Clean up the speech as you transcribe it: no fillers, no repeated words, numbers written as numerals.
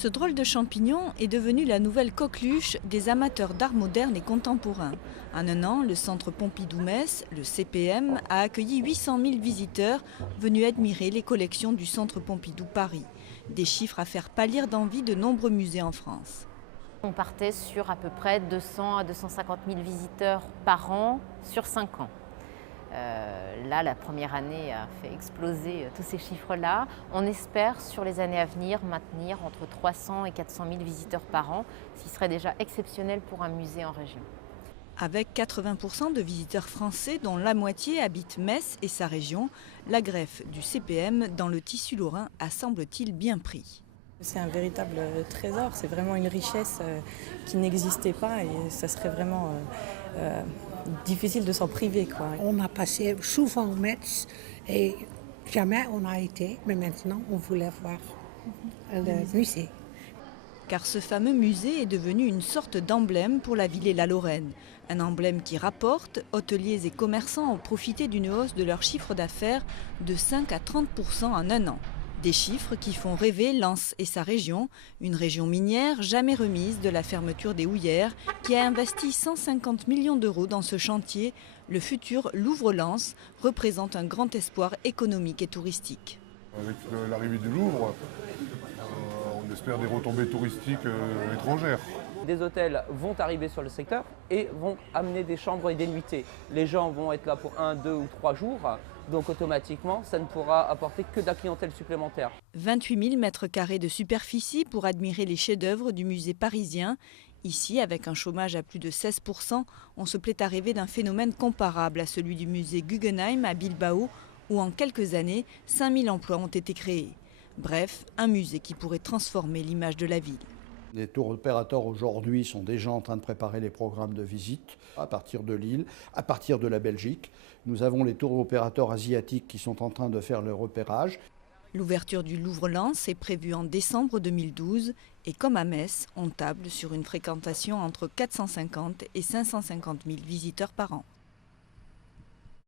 Ce drôle de champignon est devenu la nouvelle coqueluche des amateurs d'art moderne et contemporain. En un an, le Centre Pompidou-Metz, le CPM, a accueilli 800 000 visiteurs venus admirer les collections du Centre Pompidou Paris. Des chiffres à faire pâlir d'envie de nombreux musées en France. On partait sur à peu près 200 à 250 000 visiteurs par an sur 5 ans. Là, la première année a fait exploser tous ces chiffres-là. On espère sur les années à venir maintenir entre 300 et 400 000 visiteurs par an, ce qui serait déjà exceptionnel pour un musée en région. Avec 80% de visiteurs français dont la moitié habitent Metz et sa région, la greffe du CPM dans le tissu lorrain a semble-t-il bien pris. C'est un véritable trésor, c'est vraiment une richesse qui n'existait pas et ça serait vraiment difficile de s'en priver, quoi. On a passé souvent au Metz et jamais on a été, mais maintenant on voulait voir le musée. Car ce fameux musée est devenu une sorte d'emblème pour la ville et la Lorraine. Un emblème qui rapporte, hôteliers et commerçants ont profité d'une hausse de leur chiffre d'affaires de 5 à 30% en un an. Des chiffres qui font rêver Lens et sa région, une région minière jamais remise de la fermeture des houillères, qui a investi 150 millions d'euros dans ce chantier. Le futur Louvre-Lens représente un grand espoir économique et touristique. Avec l'arrivée du Louvre, on espère des retombées touristiques étrangères. Des hôtels vont arriver sur le secteur et vont amener des chambres et des nuitées. Les gens vont être là pour 1, 2 ou 3 jours, donc automatiquement, ça ne pourra apporter que de la clientèle supplémentaire. 28 000 mètres carrés de superficie pour admirer les chefs-d'œuvre du musée parisien. Ici, avec un chômage à plus de 16%, on se plaît à rêver d'un phénomène comparable à celui du musée Guggenheim à Bilbao, où en quelques années, 5000 emplois ont été créés. Bref, un musée qui pourrait transformer l'image de la ville. Les tours opérateurs aujourd'hui sont déjà en train de préparer les programmes de visite à partir de Lille, à partir de la Belgique. Nous avons les tours opérateurs asiatiques qui sont en train de faire le repérage. L'ouverture du Louvre-Lens est prévue en décembre 2012 et comme à Metz, on table sur une fréquentation entre 450 et 550 000 visiteurs par an.